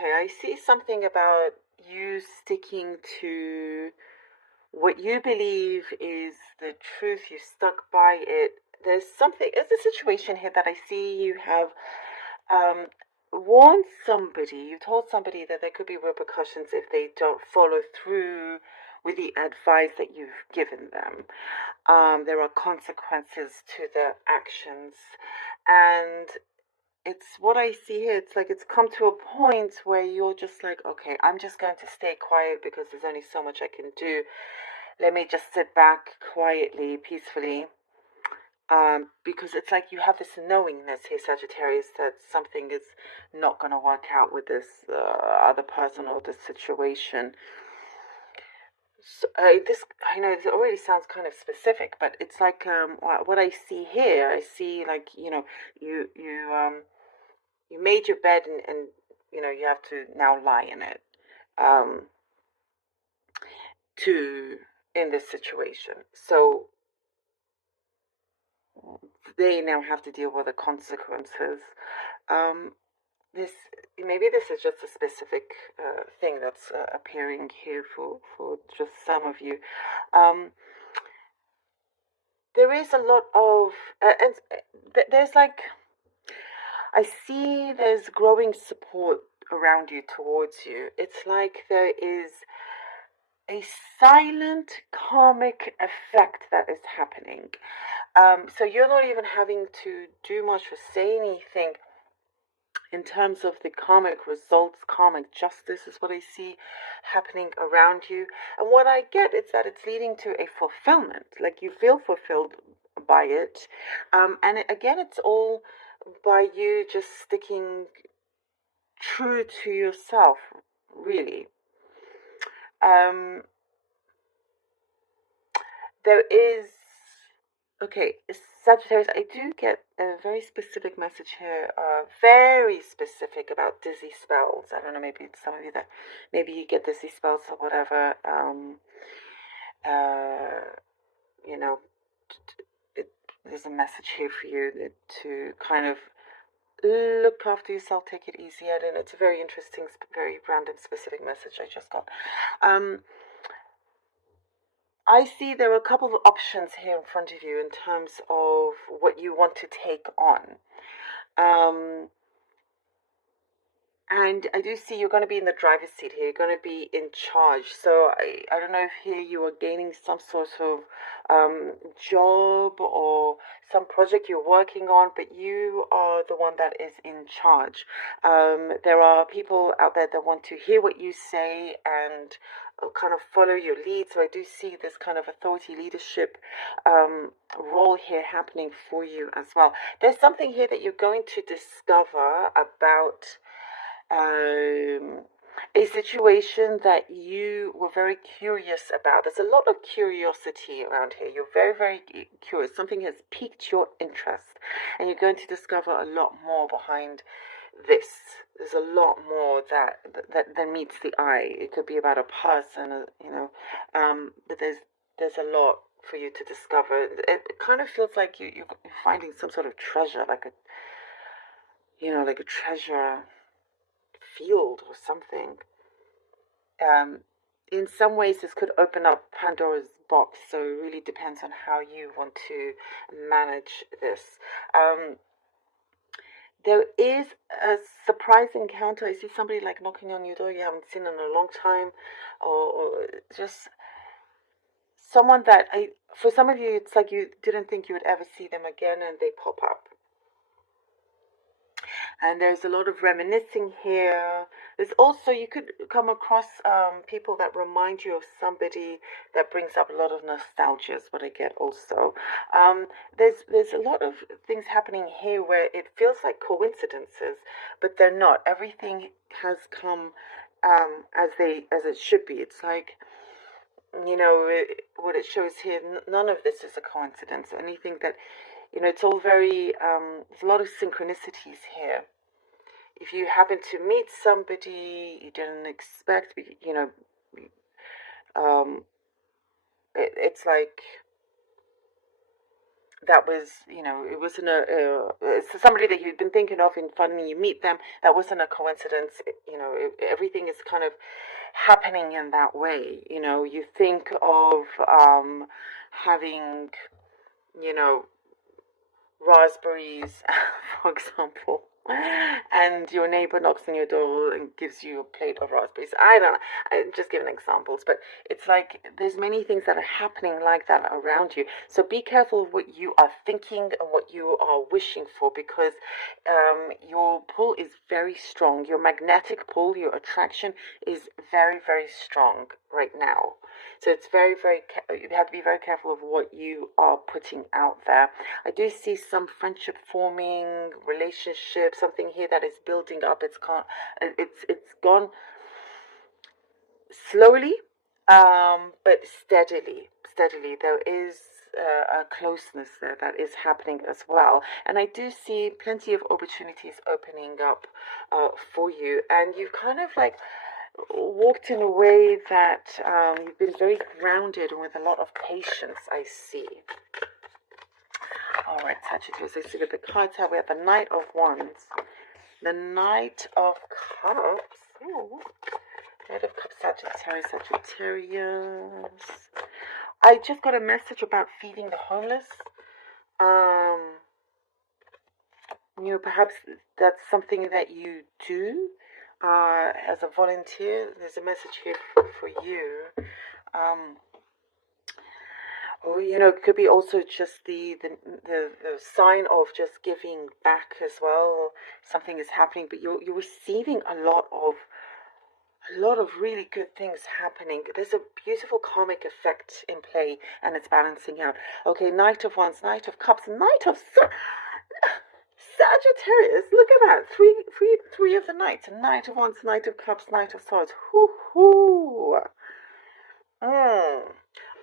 Okay, I see something about you sticking to what you believe is the truth. You stuck by it. There's a situation here that I see you have um, warned somebody. You told somebody that there could be repercussions if they don't follow through with the advice that you've given them. There are consequences to their actions. And it's what I see here. It's like it's come to a point where you're just like, okay, I'm just going to stay quiet because there's only so much I can do. Let me just sit back quietly, peacefully. Because it's like you have this knowingness here, Sagittarius, that something is not going to work out with this other person or this situation. So, this I know it already sounds kind of specific, but it's like what I see here. I see like you made your bed and you have to now lie in it um, to in this situation. So they now have to deal with the consequences. Um, this maybe this is just a specific thing that's appearing here for just some of you. Um, there is a lot of and there's like I see there's growing support around you towards you. It's like there is a silent karmic effect that is happening. So you're not even having to do much or say anything in terms of the karmic results. Karmic justice is what I see happening around you. And what I get is that it's leading to a fulfillment. Like you feel fulfilled by it. Again, it's all by you just sticking true to yourself, really. Um, there is Okay, Sagittarius, I do get a very specific message here, very specific about dizzy spells. I don't know, maybe it's some of you that maybe you get dizzy spells or whatever. Uh, you know, there's a message here for you to kind of look after yourself, take it easy. I don't know, it's a very interesting, very random, specific message I just got. I see there are a couple of options here in front of you in terms of what you want to take on. Um, and I do see you're going to be in the driver's seat here. You're going to be in charge. So I don't know if here you are gaining some sort of job or some project you're working on, but you are the one that is in charge. There are people out there that want to hear what you say and kind of follow your lead. So I do see this kind of authority leadership role here happening for you as well. There's something here that you're going to discover about a situation that you were very curious about. There's a lot of curiosity around here. You're very, very curious. Something has piqued your interest, and you're going to discover a lot more behind this. There's a lot more that meets the eye. It could be about a person, but there's a lot for you to discover. It kind of feels like you're finding some sort of treasure, like a treasure field or something. In some ways, this could open up Pandora's box, so it really depends on how you want to manage this. There is a surprise encounter. I see somebody like knocking on your door you haven't seen in a long time, or just someone that for some of you, it's like you didn't think you would ever see them again, and they pop up. And there's a lot of reminiscing here. There's also, you could come across people that remind you of somebody that brings up a lot of nostalgia, is what I get also. There's a lot of things happening here where it feels like coincidences, but they're not. Everything has come as it should be. It's like, what it shows here, none of this is a coincidence. Anything that, it's all very, there's a lot of synchronicities here. If you happen to meet somebody you didn't expect, it's like that was, it wasn't it's somebody that you'd been thinking of, and finally you meet them. That wasn't a coincidence. Everything is kind of happening in that way. You think of having, you know, raspberries, for example, and your neighbor knocks on your door and gives you a plate of raspberries. I don't know. I'm just giving examples, but it's like there's many things that are happening like that around you. So be careful of what you are thinking and what you are wishing for, because your pull is very strong. Your magnetic pull, your attraction is very, very strong right now. So it's very, very, you have to be very careful of what you are putting out there. I do see some friendship forming, relationship, something here that is building up. It's gone slowly, but steadily. Steadily, there is a closeness there that is happening as well. And I do see plenty of opportunities opening up for you. And you've kind of like walked in a way that you've been very grounded and with a lot of patience, I see. All right, Sagittarius, I see that the cards have, we have the Knight of Wands, the Knight of Cups. Ooh. Knight of Cups, Sagittarius. I just got a message about feeding the homeless. Perhaps that's something that you do as a volunteer. There's a message here for you. Or, it could be also just the sign of just giving back as well. Something is happening, but you're receiving a lot of really good things happening. There's a beautiful karmic effect in play, and it's balancing out. Okay, Knight of Wands, Knight of Cups, Knight of Sagittarius. Look at that. Three of the Knights. Knight of Wands, Knight of Cups, Knight of Swords. Hoo-hoo.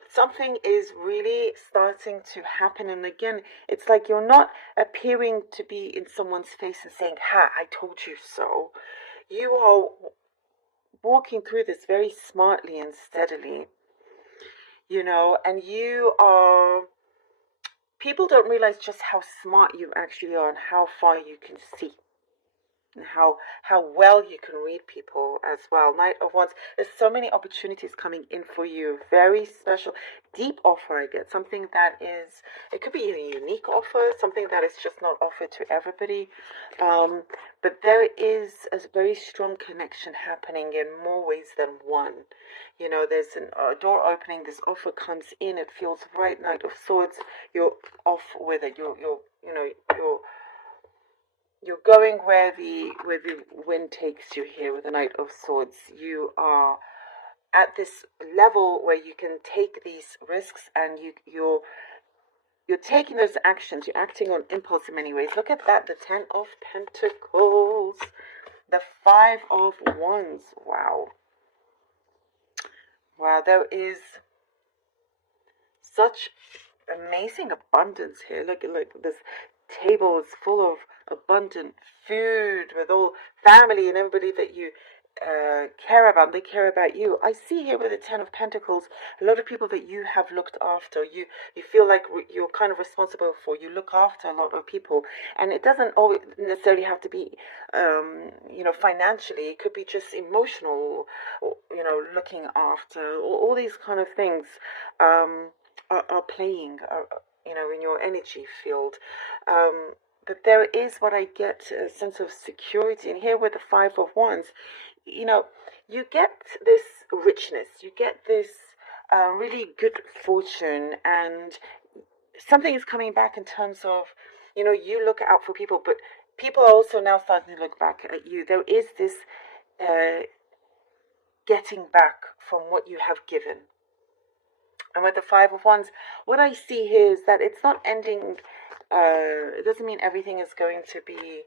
Something is really starting to happen, and again, it's like you're not appearing to be in someone's face and saying, "Ha, I told you so." You are walking through this very smartly and steadily, and people don't realize just how smart you actually are and how far you can see. And how well you can read people as well. Knight of Wands, there's so many opportunities coming in for you. Very special, deep offer I get. Something that is, it could be a unique offer, something that is just not offered to everybody. But there is a very strong connection happening in more ways than one. There's a door opening, this offer comes in, it feels right. Knight of Swords, you're off with it. You're going where the wind takes you here with the Knight of Swords. You are at this level where you can take these risks, and you're taking those actions. You're acting on impulse in many ways. Look at that, the Ten of Pentacles, the Five of Wands. Wow, there is such amazing abundance here. Look, this table is full of abundant food with all family and everybody that you care about. They care about you. I see here with the Ten of Pentacles, a lot of people that you have looked after. You feel like you're kind of responsible for. You look after a lot of people, and it doesn't always necessarily have to be, financially. It could be just emotional, looking after. All these kind of things are playing, in your energy field. But there is what I get, a sense of security. And here with the Five of Wands, you get this richness, you get this really good fortune, and something is coming back in terms of, you look out for people, but people are also now starting to look back at you. There is this getting back from what you have given. And with the Five of Wands, what I see here is that it's not ending. It doesn't mean everything is going to be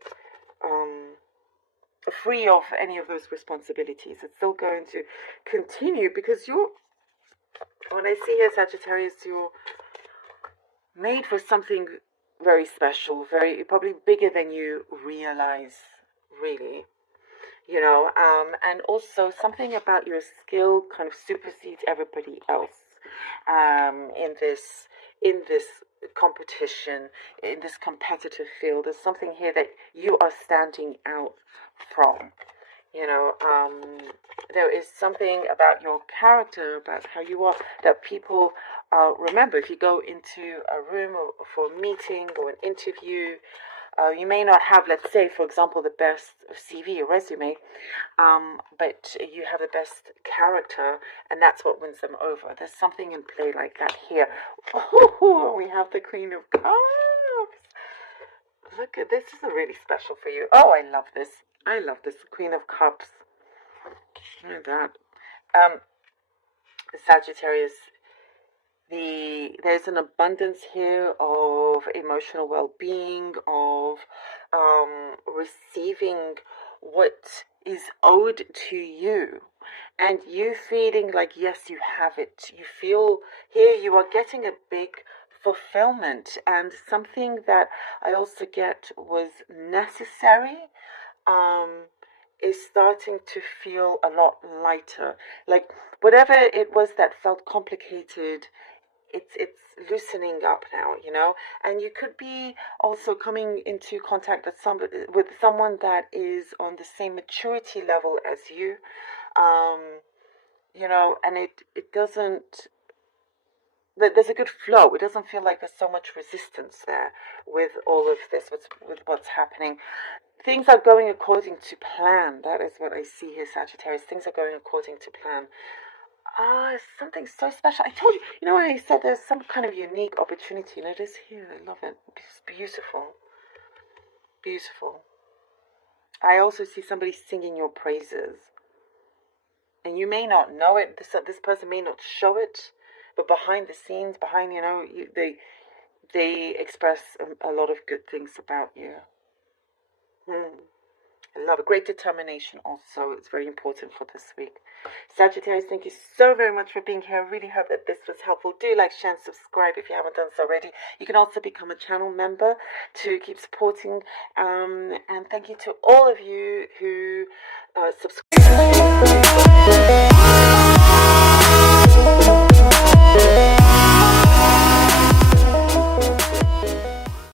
free of any of those responsibilities. It's still going to continue, because when I see here, Sagittarius, you're made for something very special, probably bigger than you realize, really. And also something about your skill kind of supersedes everybody else in this competition, in this competitive field. There's something here that you are standing out from. You know, there is something about your character, about how you are, that people remember. If you go into a room for a meeting or an interview, you may not have, let's say, for example, the best CV or resume, but you have the best character, and that's what wins them over. There's something in play like that here. Oh, we have the Queen of Cups. Look at this. This is really special for you. Oh, I love this. I love this Queen of Cups. Look at that. Sagittarius, there's an abundance here of emotional well-being, of receiving what is owed to you, and you feeling like, yes, you have it. You feel here you are getting a big fulfillment, and something that I also get was necessary is starting to feel a lot lighter. Like whatever it was that felt complicated, it's loosening up now, you know. And you could be also coming into contact with someone that is on the same maturity level as you, you know, and it doesn't. There's a good flow. It doesn't feel like there's so much resistance there with all of this, with what's happening. Things are going according to plan. That is what I see here, Sagittarius. Things are going according to plan. Something so special. I told you, you know, when I said there's some kind of unique opportunity, and it is here. I love it. It's beautiful. Beautiful. I also see somebody singing your praises. And you may not know it. This person may not show it, but behind the scenes, behind, you know, they express a lot of good things about you. I love it. Great determination also. It's very important for this week. Sagittarius, thank you so very much for being here. I really hope that this was helpful. Do like, share, and subscribe if you haven't done so already. You can also become a channel member to keep supporting. And thank you to all of you who subscribe.